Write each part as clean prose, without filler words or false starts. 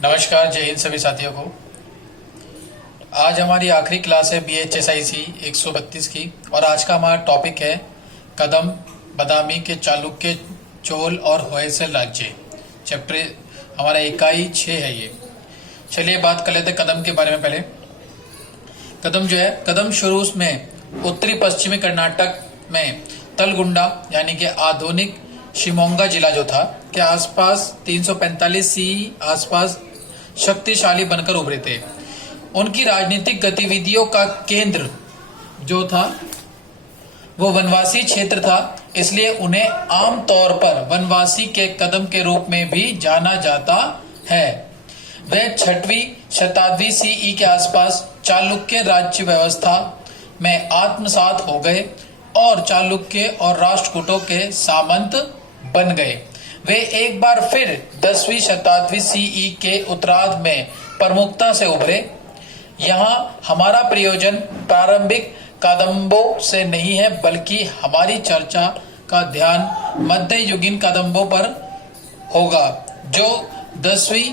नमस्कार, जय हिंद सभी साथियों को। आज हमारी आखिरी क्लास है BHSIC 132 की और आज का हमारा टॉपिक है कदम, बादामी के चालुक्य, चोल और होयसल राज्य। चैप्टर हमारा इकाई 6 है ये। चलिए बात कर लेते हैं कदम के बारे में। पहले कदम जो है, कदम शुरू में उत्तरी पश्चिमी कर्नाटक में तलगुंडा यानी कि आधुनिक शिमोगा जिला जो था के आसपास 345 सी आसपास शक्तिशाली बनकर उभरे थे। उनकी राजनीतिक गतिविधियों का केंद्र जो था वो वनवासी क्षेत्र था, इसलिए उन्हें आमतौर पर वनवासी के कदम के रूप में भी जाना जाता है। वे 6वीं शताब्दी CE के आसपास चालुक्य राज्य व्यवस्था में आत्मसात हो गए और चालुक्य और राष्ट्रकूटों के सामंत बन गए। वे एक बार फिर 10वीं शताब्दी CE के उत्तरार्ध में प्रमुखता से उभरे। यहाँ हमारा प्रयोजन प्रारंभिक कदम्बों से नहीं है, बल्कि हमारी चर्चा का ध्यान मध्ययुगीन कदम्बों पर होगा, जो 10वीं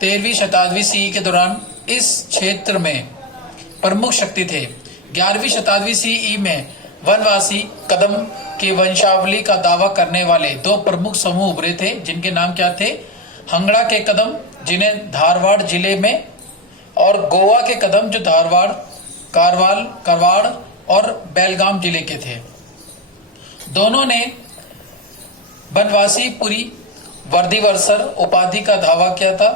13वीं शताब्दी CE के दौरान इस क्षेत्र में प्रमुख शक्ति थे। 11वीं शताब्दी CE में वनवासी कदम की वंशावली का दावा करने वाले दो प्रमुख समूह उभरे थे, जिनके नाम क्या थे? हंगड़ा के कदम, जिन्हें धारवाड़ जिले में, और गोवा के कदम जो धारवाड़, कारवाड़ और बेलगाम जिले के थे। दोनों ने बनवासी पुरी वर्दीवर्सर उपाधि का दावा किया था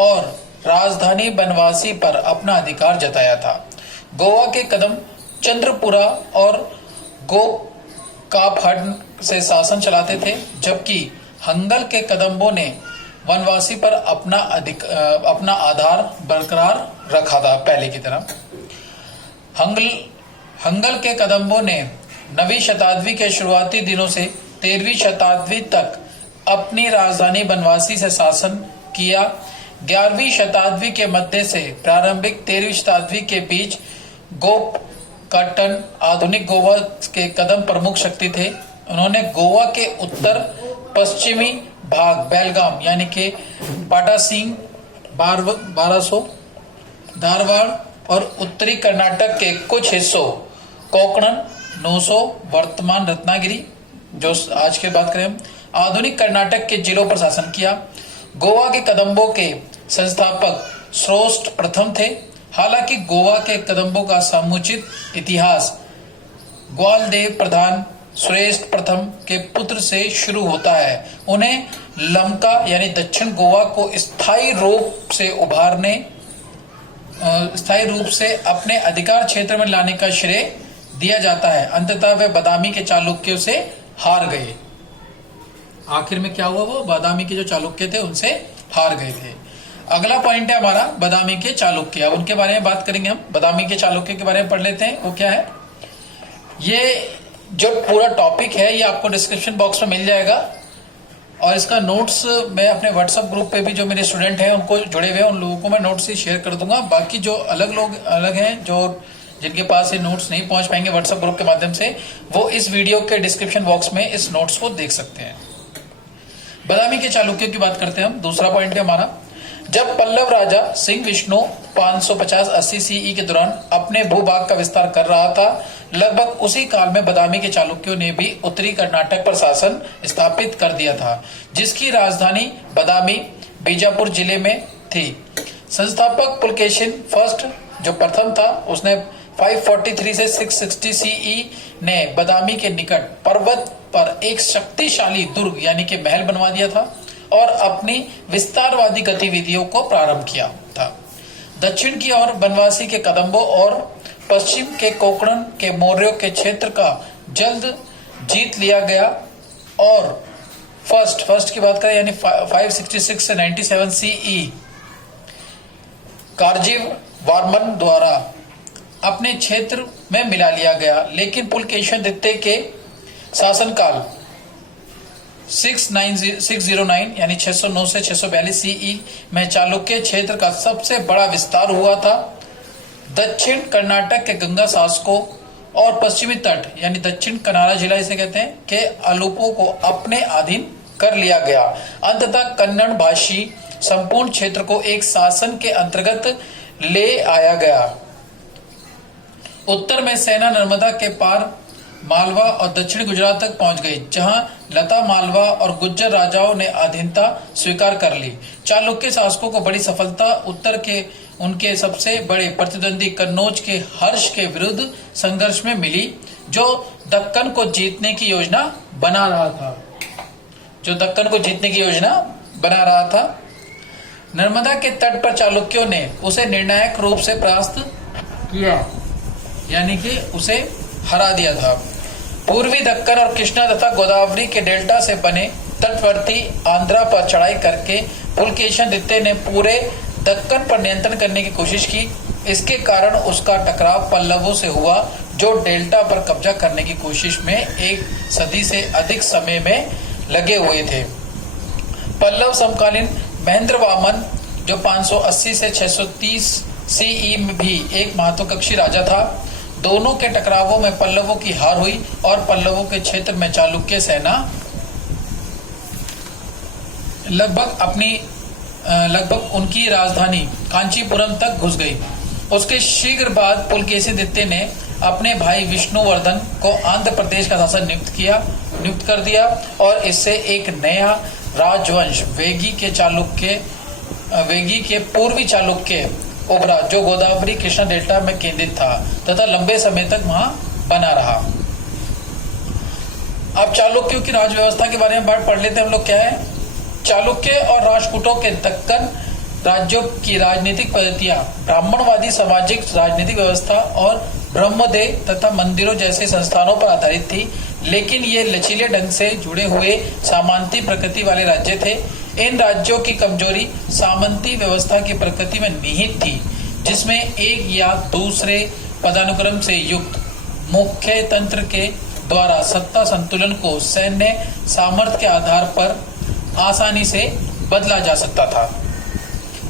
और राजधानी बनवासी पर अपना अधिकार जताया था। गोवा के कदम चंद्रपुरा और गोकापहड से शासन चलाते थे, जबकि हंगल के कदम्बों ने वनवासी पर अपना आधार बरकरार रखा था पहले की तरह। हंगल के कदम्बों ने 9वीं शताब्दी के शुरुआती दिनों से 13वीं शताब्दी तक अपनी राजधानी बनवासी से शासन किया। 11वीं शताब्दी के मध्य से प्रारंभिक 13वीं शताब्दी के बीच गोपकटन आधुनिक गोवा के कदम प्रमुख शक्ति थे। उन्होंने गोवा के उत्तर पश्चिमी भाग बेलगाम यानी कि पाटासींग 1200, धारवाड़ और उत्तरी कर्नाटक के कुछ हिस्सों कोंकण 900, वर्तमान रत्नागिरी जो आज के बात करें, आधुनिक कर्नाटक के जिलों पर शासन किया। गोवा के कदम्बों के संस्थापक श्रेष्ठ प्रथम थे। हालांकि गोवा के कदम्बों का समुचित इतिहास ग्वालदेव प्रधान श्रेष्ठ प्रथम के पुत्र से शुरू होता है। उन्हें लमका यानी दक्षिण गोवा को स्थायी रूप से अपने अधिकार क्षेत्र में लाने का श्रेय दिया जाता है। अंततः वे बादामी के चालुक्यों से हार गए। आखिर में क्या हुआ? वो बादामी के जो चालुक्य थे उनसे हार गए थे। अगला पॉइंट है हमारा बादामी के चालुक्य। अब उनके बारे में बात करेंगे हम। बादामी के चालुक्य के बारे में पढ़ लेते हैं। वो क्या है? ये जो पूरा टॉपिक है ये आपको डिस्क्रिप्शन बॉक्स में मिल जाएगा और इसका नोट्स मैं अपने व्हाट्सएप ग्रुप पे भी जो मेरे स्टूडेंट हैं उनको जुड़े हुए हैं उन लोगों को मैं नोट्स ही शेयर कर दूंगा। बाकी जो अलग हैं जो जिनके पास ये नोट्स नहीं पहुंच पाएंगे व्हाट्सएप ग्रुप के माध्यम से, वो इस वीडियो के डिस्क्रिप्शन बॉक्स में इस नोट्स को देख सकते हैं। बादामी के चालुक्यों की बात करते हैं हम। दूसरा पॉइंट है हमारा, जब पल्लव राजा सिंह विष्णु 550-80 CE के दौरान अपने भूभाग का विस्तार कर रहा था, लगभग उसी काल में बादामी के चालुक्यों ने भी उत्तरी कर्नाटक पर शासन स्थापित कर दिया था, जिसकी राजधानी बादामी बीजापुर जिले में थी। संस्थापक पुलकेशिन फर्स्ट जो प्रथम था, उसने 543 से 660 CE ने बादामी के निकट पर्वत पर एक शक्तिशाली दुर्ग यानी कि महल बनवा दिया था और अपनी विस्तारवादी गतिविधियों को प्रारंभ किया था। दक्षिण की ओर बनवासी के कदम्बों और पश्चिम के कोंकण के मौर्यों के क्षेत्र का जल्द जीत लिया गया और फर्स्ट की बात करें यानी 566 से 97 CE कारजीव वार्मन द्वारा अपने क्षेत्र में मिला लिया गया। लेकिन पुलकेशिन द्वितीय के शासनकाल 609 यानी 609 से 642 CE में चालुक्य क्षेत्र का सबसे बड़ा विस्तार हुआ था। दक्षिण कर्नाटक के गंगा शासकों और पश्चिमी तट यानी दक्षिण कनारा जिला इसे कहते हैं के अलूपों को अपने अधीन कर लिया गया। अंततः कन्नड़ भाषी संपूर्ण क्षेत्र को एक शासन के अंतर्गत ले आया गया। उत्तर में सेना नर्मदा के पार मालवा और दक्षिणी गुजरात तक पहुंच गई, जहां लता, मालवा और गुज्जर राजाओं ने अधीनता स्वीकार कर ली। चालुक्य शासकों को बड़ी सफलता उत्तर के उनके सबसे बड़े प्रतिद्वंदी कन्नौज के हर्ष के विरुद्ध संघर्ष में मिली, जो दक्कन को जीतने की योजना बना रहा था। नर्मदा के तट पर चालुक्यों ने उसे निर्णायक रूप से परास्त किया, यानी कि उसे हरा दिया था। पूर्वी दक्कन और कृष्णा तथा गोदावरी के डेल्टा से बने तटवर्ती आंध्रा पर चढ़ाई करके पुलकेशिन ने पूरे दक्कन पर नियंत्रण करने की कोशिश की। इसके कारण उसका टकराव पल्लवों से हुआ, जो डेल्टा पर कब्जा करने की कोशिश में एक सदी से अधिक समय में लगे हुए थे। पल्लव समकालीन महेंद्र वामन, जो 580 से 630 सीई में भी एक महत्वाकांक्षी राजा था। दोनों के टकरावों में पल्लवों की हार हुई और पल्लवों के क्षेत्र में चालुक्य सेना लगभग उनकी राजधानी कांचीपुरम तक घुस गई। उसके शीघ्र बाद पुलकेशिन ने अपने भाई विष्णुवर्धन को आंध्र प्रदेश का शासक नियुक्त कर दिया और इससे एक नया राजवंश वेगी के पूर्वी चालुक्य उभरा, जो गोदावरी कृष्णा डेल्टा में केंद्रित था तथा लंबे समय तक वहां बना रहा। अब चालुक्यों की राजव्यवस्था के बारे में बात पढ़ लेते हैं हम लोग। क्या है? चालुक्य और राष्ट्रकूटों के दक्कन राज्यों की राजनीतिक पद्धतियां ब्राह्मणवादी सामाजिक राजनीतिक व्यवस्था और ब्रह्मदेव तथा मंदिरों जैसे संस्थानों पर आधारित थी, लेकिन ये लचीले ढंग से जुड़े हुए सामंती प्रकृति वाले राज्य थे। इन राज्यों की कमजोरी सामंती व्यवस्था की प्रकृति में निहित थी, जिसमें एक या दूसरे पदानुक्रम से युक्त मुख्य तंत्र के द्वारा सत्ता संतुलन को सैन्य सामर्थ्य के आधार पर आसानी से बदला जा सकता था।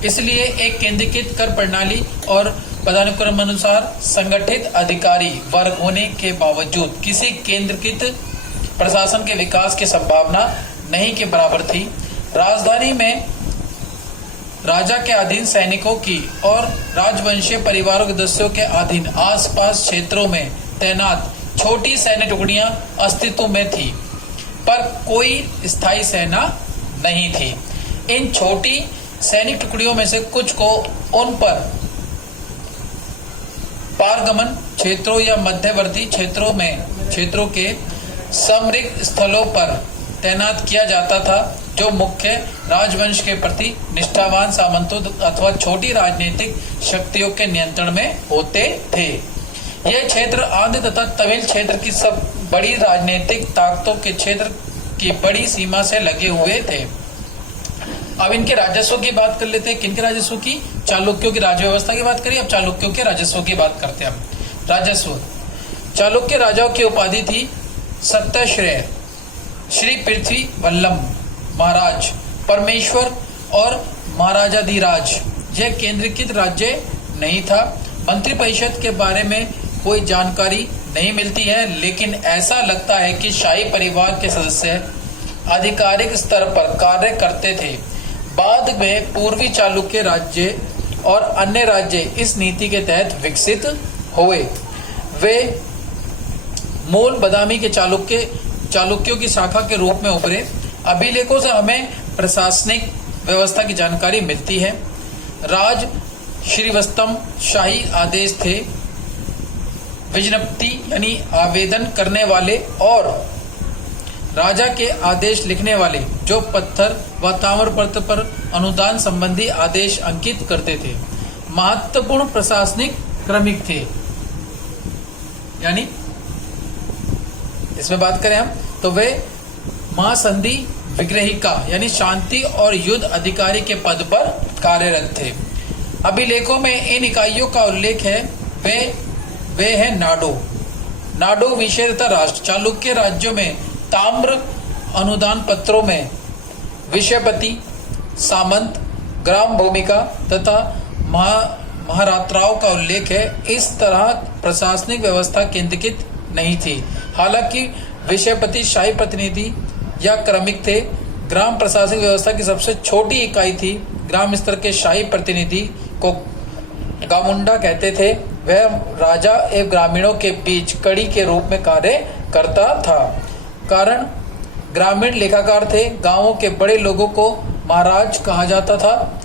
इसलिए एक केंद्रीकृत कर प्रणाली और पदानुक्रम अनुसार संगठित अधिकारी वर्ग होने के बावजूद किसी केंद्रीकृत प्रशासन के विकास की संभावना नहीं के बराबर थी। राजधानी में राजा के अधीन सैनिकों की और राजवंशीय परिवारों के सदस्यों के अधीन आसपास क्षेत्रों में तैनात छोटी सैन्य टुकड़ियां अस्तित्व में थी, पर कोई स्थायी सेना नहीं थी। इन छोटी सैनिक टुकड़ियों में से कुछ को उन पर पारगमन क्षेत्रों या मध्यवर्ती क्षेत्रों के समृद्ध स्थलों पर तैनात किया जाता था, जो मुख्य राजवंश के प्रति निष्ठावान सामंतों अथवा छोटी राजनीतिक शक्तियों के नियंत्रण में होते थे। यह क्षेत्र आंध्र तथा तमिल क्षेत्र की सब बड़ी राजनीतिक ताकतों के क्षेत्र की बड़ी सीमा से लगे हुए थे। अब इनके राजस्व की बात कर लेते हैं। किनके राजस्व की? चालुक्यों की राजव्यवस्था की बात करिए, अब चालुक्यों के राजस्व की बात करते हैं हम। राजस्व, चालुक्य राजाओं की उपाधि थी सत्याश्रय, श्री पृथ्वी वल्लभ महाराज, परमेश्वर और महाराजाधिराज। यह केंद्रीकृत राज्य नहीं था। मंत्रिपरिषद के बारे में कोई जानकारी नहीं मिलती है, लेकिन ऐसा लगता है कि शाही परिवार के सदस्य आधिकारिक स्तर पर कार्य करते थे। बाद में पूर्वी चालुक्य राज्य और अन्य राज्य इस नीति के तहत विकसित हुए। वे मूल बादामी के चालुक्यों की शाखा के रूप में उभरे। अभिलेखों से हमें प्रशासनिक व्यवस्था की जानकारी मिलती है। राज श्रीवस्तम शाही आदेश थे। विज्ञप्ति यानी आवेदन करने वाले और राजा के आदेश लिखने वाले, जो पत्थर व ताम्रपत्र पर अनुदान संबंधी आदेश अंकित करते थे, महत्वपूर्ण प्रशासनिक क्रमिक थे। यानी इसमें बात करें हम तो वे महासंधि विग्रहिका यानी शांति और युद्ध अधिकारी के पद पर कार्यरत थे। अभिलेखों में इन इकाइयों का उल्लेख है। वे है नाडो विषय तथा राष्ट्र। चालुक्य राज्यों में ताम्र अनुदान पत्रों में विषयपति, सामंत, ग्राम भूमिका तथा महारात्राओं का उल्लेख है। इस तरह प्रशासनिक व्यवस्था केंद्रीकृत नहीं थी। हालांकि विषयपति शाही प्रतिनिधि या क्रमिक थे। ग्राम प्रशासनिक व्यवस्था की सबसे छोटी इकाई थी। ग्राम स्तर के शाही प्रतिनिधि को गामुंडा कहते थे। वह राजा एवं ग्रामीणों के बीच कड़ी के रूप में कार्य करता था। कारण ग्रामीण लेखाकार थे। गांवों के बड़े लोगों को महाराज कहा जाता था।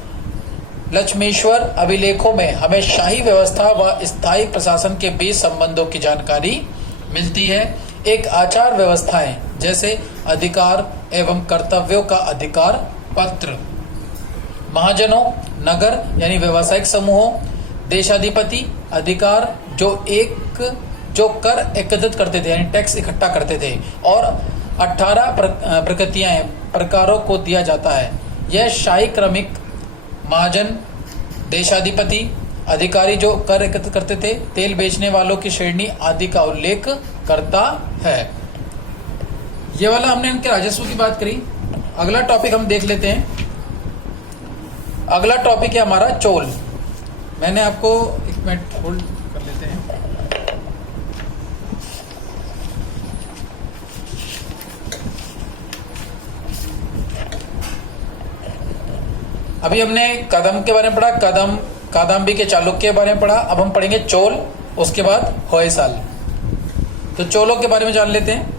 लक्ष्मेश्वर अभिलेखों में हमें शाही व्यवस्था व स्थायी प्रशासन के बीच संबंधों की जानकारी मिलती है। एक आचार व्यवस्थाएं जैसे अधिकार एवं कर्तव्यों का अधिकार पत्र, महाजनों, नगर यानी व्यावसायिक समूहों, देशाधिपति अधिकार जो कर एकत्रित करते थे यानी टैक्स इकट्ठा करते थे, और 18 प्रकारों को दिया जाता है। यह शाही क्रमिक महाजन, देशाधिपति अधिकारी जो कर एकत्रित करते थे, तेल बेचने वालों की श्रेणी आदि का उल्लेख करता है। ये वाला हमने इनके राजस्व की बात करी। अगला टॉपिक हम देख लेते हैं। अगला टॉपिक है हमारा चोल। मैंने आपको एक मिनट होल्ड कर लेते हैं। अभी हमने कदम के बारे में पढ़ा, कादम्बी के चालुक्य के बारे में पढ़ा। अब हम पढ़ेंगे चोल, उसके बाद होयसाल। तो चोलों के बारे में जान लेते हैं।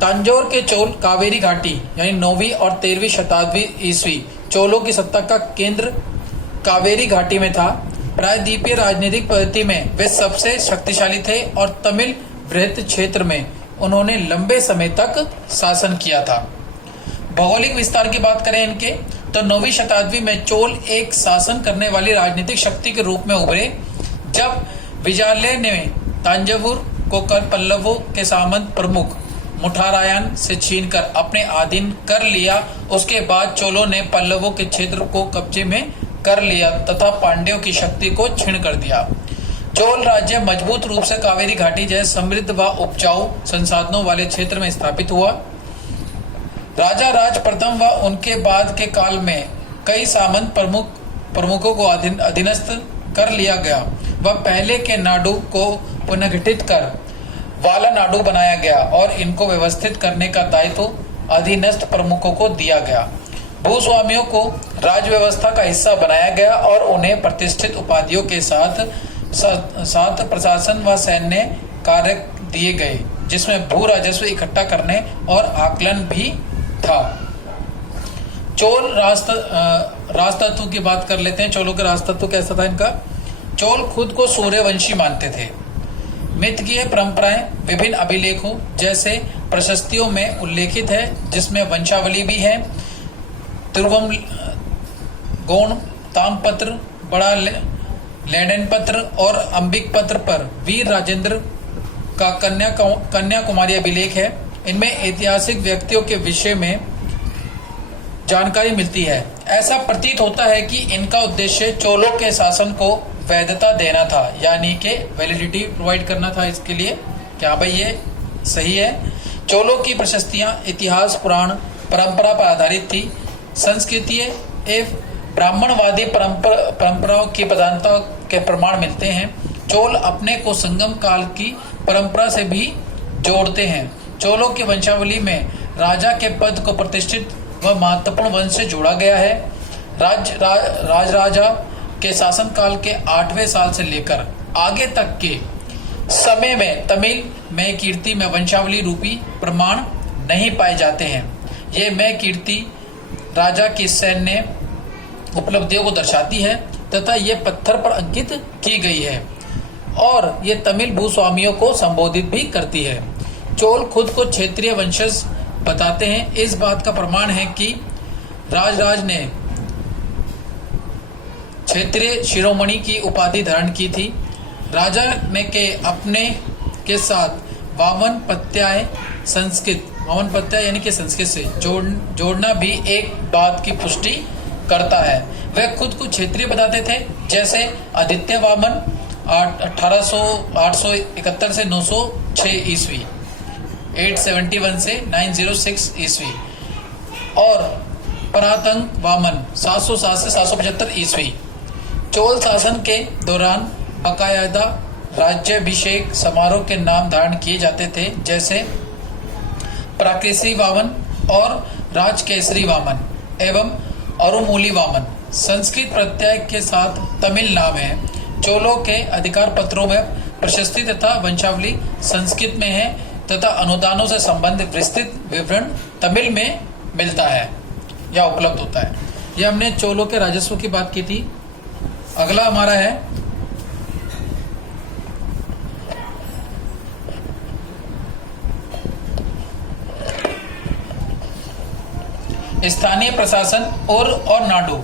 तांजोर के चोल कावेरी घाटी यानी 9वीं और 13वीं शताब्दी ईस्वी चोलों की सत्ता का केंद्र कावेरी घाटी में था। प्रायद्वीपीय राजनीतिक पद्धति में वे सबसे शक्तिशाली थे और तमिल बृहत क्षेत्र में उन्होंने लंबे समय तक शासन किया था। भौगोलिक विस्तार की बात करें इनके तो 9वीं शताब्दी में चोल एक शासन करने वाली राजनीतिक शक्ति के रूप में उभरे। जब विजयालय ने तांजावुर को पल्लवों के सामंत प्रमुख मुठारायन से छीनकर अपने अधीन कर लिया, उसके बाद चोलों ने पल्लवों के क्षेत्र को कब्जे में कर लिया तथा पांड्यों की शक्ति को क्षीण कर दिया। चोल राज्य मजबूत रूप से कावेरी घाटी जैसे समृद्ध व उपजाऊ संसाधनों वाले क्षेत्र में स्थापित हुआ। राजा राज प्रथम व उनके बाद के काल में कई सामंत प्रमुखों को अधीनस्थ कर लिया गया। वह पहले के नाडु को पुनर्गठित कर वाला नाडु बनाया गया और इनको व्यवस्थित करने का दायित्व अधीनस्थ प्रमुखों को दिया गया। भूस्वामियों को राज व्यवस्था का हिस्सा बनाया गया और उन्हें प्रतिष्ठित उपाधियों के साथ प्रशासन व सैन्य कार्य दिए गए, जिसमें भू राजस्व इकट्ठा करने और आकलन भी था। चोल राजतत्व की बात कर लेते हैं। चोलों के राजतत्व कैसा था इनका? चोल खुद को सूर्यवंशी मानते थे। मिथकीय परंपराएं विभिन्न अभिलेखों जैसे प्रशस्तियों में उल्लेखित है, जिसमें वंशावली भी है। तिरुवम गौण तामपत्र, बड़ा लेडन पत्र और अंबिक पत्र पर वीर राजेंद्र का कन्याकुमारी अभिलेख है। इनमें ऐतिहासिक व्यक्तियों के विषय में जानकारी मिलती है। ऐसा प्रतीत होता है कि इनका उद्देश्य चोलों के शासन को वैधता देना था, यानी कि वैलिडिटी प्रोवाइड करना था इसके लिए क्या भाई ये सही है। चोलों की प्रशस्तियां इतिहास, पुराण, परंपरा पर आधारित थी। संस्कृतीय एवं ब्राह्मणवादी परंपराओं की प्रधानता के प्रमाण मिलते हैं। चोल अपने को संगम काल की परंपरा से भी जोड़ते हैं। चोलों की वंशावली में राजा के पद को प्रतिष्ठित व महत्वपूर्ण वंश से जोड़ा गया है। राजा के शासनकाल के 8वें साल से लेकर आगे तक के समय में तमिल में कीर्ति में वंशावली रूपी प्रमाण नहीं पाए जाते हैं। ये में कीर्ति राजा की सैन्य उपलब्धियों को दर्शाती है तथा ये पत्थर पर अंकित की गई है और ये तमिल भूस्वामियों को संबोधित भी करती है। चोल खुद को क्षेत्रीय वंशज बताते हैं। इस बात का प्रमाण है कि राज ने क्षेत्रीय शिरोमणि की उपाधि धारण की थी। राजा ने के अपने के साथ वामन प्रत्यय यानी कि संस्कृत से जोड़ना भी एक बात की पुष्टि करता है। वह खुद को क्षेत्रीय बताते थे, जैसे आदित्य वामन 871 से 906 ईस्वी, 871 से 906 ईस्वी और परातंग वामन 707 से 775 ईस्वी। चोल शासन के दौरान बाकायदा राज्याभिषेक समारोह के नाम धारण किए जाते थे, जैसे प्राकृति वामन और राजकेसरी वामन एवं अरुमूली वामन संस्कृत प्रत्यय के साथ तमिल नाम है। चोलों के अधिकार पत्रों में प्रशस्ति तथा वंशावली संस्कृत में है तथा अनुदानों से संबंधित विस्तृत विवरण तमिल में मिलता है या उपलब्ध होता है। यह हमने चोलों के राजस्व की बात की थी। अगला हमारा है स्थानीय प्रशासन और नाडु।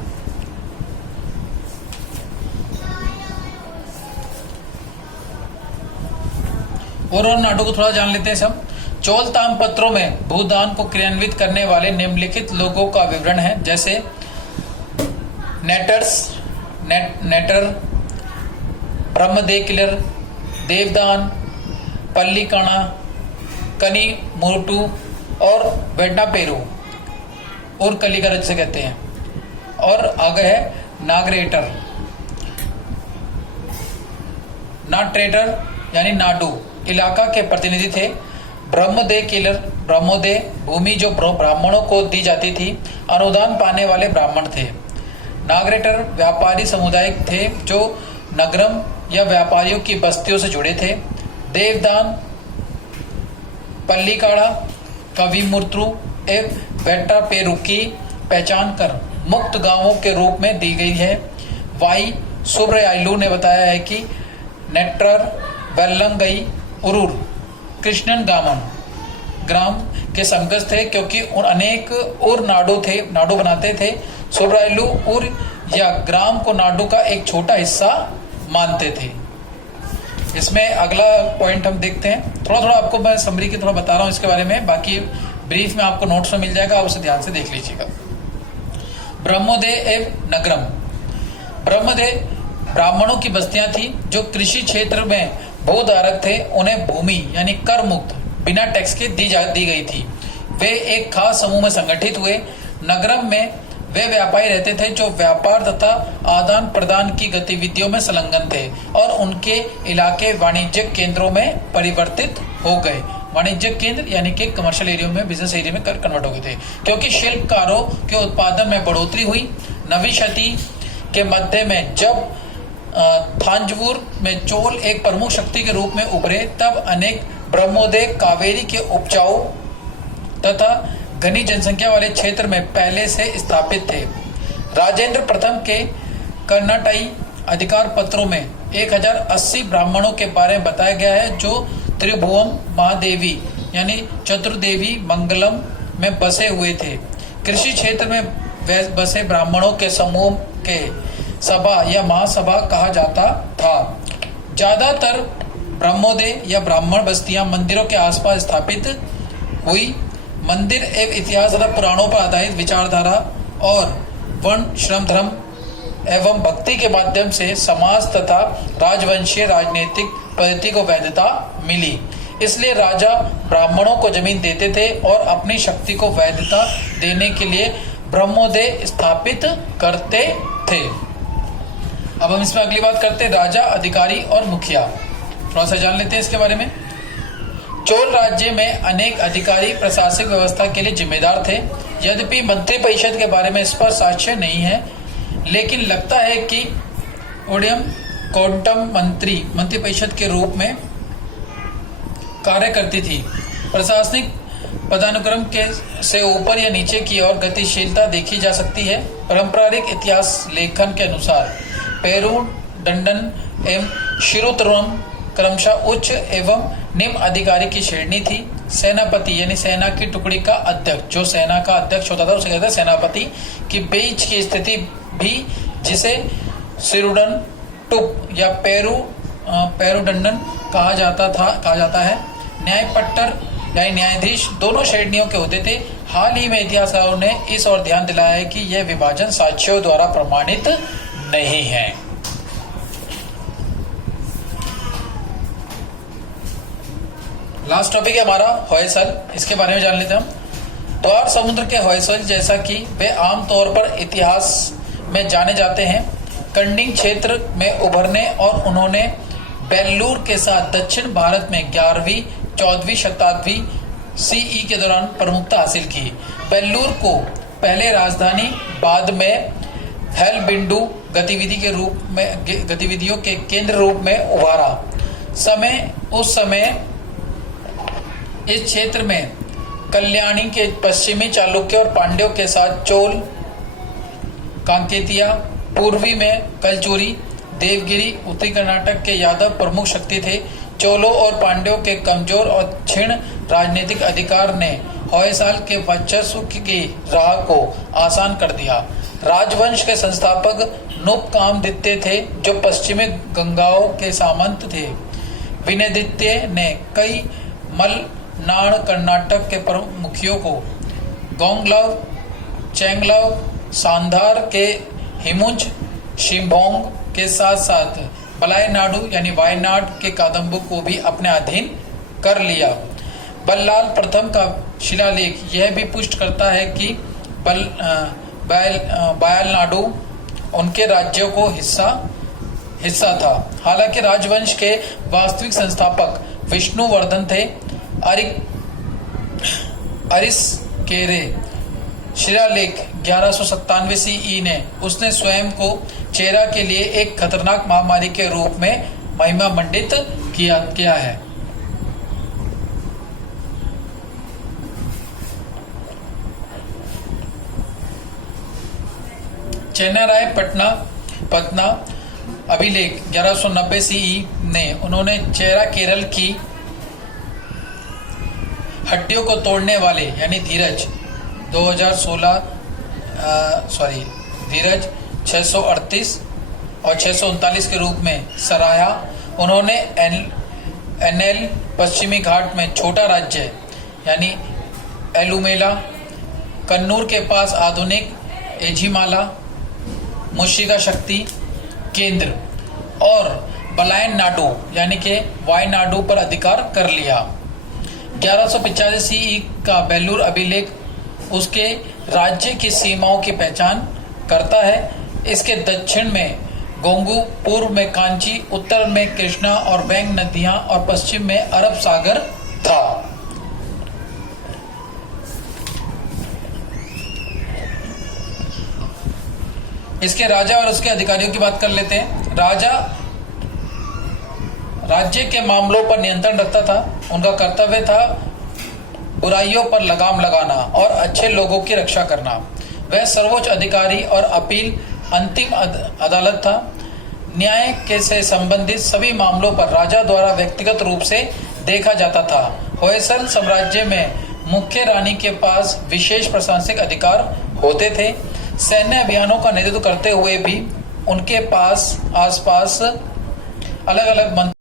और नाडु को थोड़ा जान लेते हैं सब। चोल ताम्रपत्रों में भूदान को क्रियान्वित करने वाले निम्नलिखित लोगों का विवरण है, जैसे नेटर, ब्रह्मदेकिलर, देवदान, पल्लिकाणा, कनी मुर्टू और वेड्डापेरू और कलिगरज से कहते हैं। और आगे है नाट्रेटर यानी नाडू इलाका के प्रतिनिधि थे। ब्रह्मोदय भूमि जो ब्राह्मणों को दी जाती थी, अनुदान पाने वाले ब्राह्मण थे। नागरेटर व्यापारी समुदाय थे जो नगरम या व्यापारियों की बस्तियों से जुड़े थे। देवदान, पल्लिकाड़ा, कविमुर्तु एवं वेट्टापेरू की पहचान कर मुक्त गांवों के रूप में दी गई है। वाई सुब्रयालू ने बताया है कि नेट्टर, वेल्लंगई, उरूर, कृष्णन ग्राम के समकक्ष थे, क्योंकि अनेक और नाडु बनाते थे। सुब्रायलू उर या ग्राम को नाडु का एक छोटा हिस्सा मानते थे। इसमें अगला पॉइंट हम देखते हैं। थोड़ा आपको मैं समरी की थोड़ा बता रहा हूं इसके बारे में, बाकी ब्रीफ में आपको नोट्स में मिल जाएगा, आप उसे ध्यान से देख लीजिएगा। ब्रह्मोदय एवं नगरम। ब्रह्मोदय ब्राह्मणों की बस्तियां थी जो कृषि क्षेत्र में भूधारक थे। उन्हें भूमि यानी कर मुक्त बिना टैक्स के दी गई थी। वे एक खास समूह में संगठित हुए। नगरम में वे व्यापारी रहते थे जो व्यापार तथा आदान प्रदान की गतिविधियों में संलग्न थे और उनके इलाके वाणिज्यिक केंद्रों में परिवर्तित हो गए। वाणिज्यिक केंद्र यानी कि कमर्शियल एरिया में, बिजनेस एरिया में कन्वर्ट हो गए थे, क्योंकि शिल्पकारों के उत्पादन में बढ़ोतरी हुई। नवीं शती के मध्य में जब थांजवूर में चोल एक प्रमुख शक्ति के रूप में उभरे, तब अनेक ब्रह्मोदय कावेरी के उपजाऊ तथा घनी जनसंख्या वाले क्षेत्र में पहले से स्थापित थे। राजेंद्र प्रथम के कर्नाटई अधिकार पत्रों में 1080 ब्राह्मणों के बारे में बताया गया है जो त्रिभुवन महादेवी यानी चतुर्देवी मंगलम में बसे हुए थे। कृषि क्षेत्र में बसे ब्राह्मणों के समूह के सभा या महासभा कहा जाता था। ज्यादातर ब्रह्मोदय या ब्राह्मण बस्तियां मंदिरों के आसपास स्थापित हुई। मंदिर एवं इतिहास तथा पुराणों पर आधारित विचारधारा और वर्ण, श्रम, धर्म एवं भक्ति के माध्यम से समाज तथा राजवंशीय राजनीतिक पद्धति को वैधता मिली। इसलिए राजा ब्राह्मणों को जमीन देते थे और अपनी शक्ति को वैधता देने के लिए ब्रह्मोदय स्थापित करते थे। अब हम इसमें अगली बात करते हैं, राजा, अधिकारी और मुखिया। थोड़ा सा जान लेते हैं इसके बारे में। चोल राज्य में अनेक अधिकारी प्रशासनिक व्यवस्था के लिए जिम्मेदार थे। यद्यपि मंत्री परिषद के बारे में स्पष्ट साक्ष्य नहीं है, लेकिन लगता है कि ओडियम कोंटम मंत्री परिषद के रूप में कार्य करती थी। प्रशासनिक पदानुक्रम के से ऊपर या नीचे की ओर गतिशीलता देखी जा सकती है। पारंपरिक इतिहास लेखन के अनुसार पेरू, दंडन एवं शिरोतरम क्रमशः उच्च एवं निम्न अधिकारी की श्रेणी थी। सेनापति यानी सेना की टुकड़ी का अध्यक्ष, जो सेना का अध्यक्ष होता था उसे कहते हैं सेनापति, की बीच की स्थिति भी, जिसे सिरुडन टुप या पेरुदंडन कहा जाता है। न्यायपट्टर यानी न्यायाधीश दोनों श्रेणियों के होते थे। हाल ही में इतिहासकारों ने इस ओर ध्यान दिलाया है कि यह विभाजन साक्ष्यों द्वारा प्रमाणित नहीं है। लास्ट टॉपिक है हमारा होयसल। इसके बारे में जान लेते हैं हम। द्वार समुद्र के होयसल, जैसा कि वे आमतौर पर इतिहास में जाने जाते हैं, कंडिंग क्षेत्र में उभरने और उन्होंने बेल्लूर के साथ दक्षिण भारत में 11वीं 14वीं शताब्दी सीई के दौरान प्रमुखता हासिल की। बेल्लूर को पहले राजधानी, बाद में हेलबिंडु गतिविधियों के केंद्र रूप में उभारा। उस समय इस क्षेत्र में कल्याणी के पश्चिमी चालुक्य और पांड्यों के साथ चोल, कांकेतिया, पूर्वी में कलचुरी, देवगिरी, उत्तरी कर्नाटक के यादव प्रमुख शक्ति थे। चोलों और पांड्यों के कमजोर और क्षीण राजनीतिक अधिकार ने होयसाल के वर्चस्व की राह को आसान कर दिया। राजवंश के संस्थापक नूपकामदित्य थे, जो पश्चिमी गंगाओं के सामंत थे। विनयदित्य ने कई मलनाड कर्नाटक के मुखियों को गोंगलव, चेंगलव, सांधार के हिमुंज, शिम्भोंग के साथ साथ बलायनाडु यानी वायनाड के कादम्बों को भी अपने अधीन कर लिया। बल्लाल प्रथम का शिलालेख यह भी पुष्ट करता है कि बयलनाडु उनके राज्यों को हिस्सा था। हालांकि राजवंश के वास्तविक संस्थापक विष्णुवर्धन थे। अरिस्केरे शिलालेख 1197 सीई ने उसने स्वयं को चेरा के लिए एक खतरनाक महामारी के रूप में महिमा मंडित किया है। चेन्नाराय पटना अभिलेख 1190 सीई ने उन्होंने चेरा केरल की हड्डियों को तोड़ने वाले यानी धीरज 638 और 639 के रूप में सराहा। उन्होंने एनएल पश्चिमी घाट में छोटा राज्य यानी एलुमेला, कन्नूर के पास आधुनिक एझिमाला, मुशिका शक्ति केंद्र और बलायन नाडु यानी के वायनाडु पर अधिकार कर लिया। 1185 सीई का बेल्लूर अभिलेख उसके राज्य की सीमाओं की पहचान करता है। इसके दक्षिण में गोंगू, पूर्व में कांची, उत्तर में कृष्णा और वेंग नदियां और पश्चिम में अरब सागर था। इसके राजा और उसके अधिकारियों की बात कर लेते हैं। राजा राज्य के मामलों पर नियंत्रण रखता था। उनका कर्तव्य था बुराइयों पर लगाम लगाना और अच्छे लोगों की रक्षा करना। वह सर्वोच्च अधिकारी और अपील अंतिम अदालत था। न्याय के से संबंधित सभी मामलों पर राजा द्वारा व्यक्तिगत रूप से देखा जाता था। होयसल साम्राज्य में मुख्य रानी के पास विशेष प्रशासनिक अधिकार होते थे। सैन्य अभियानों का नेतृत्व करते हुए भी उनके पास आसपास अलग अलग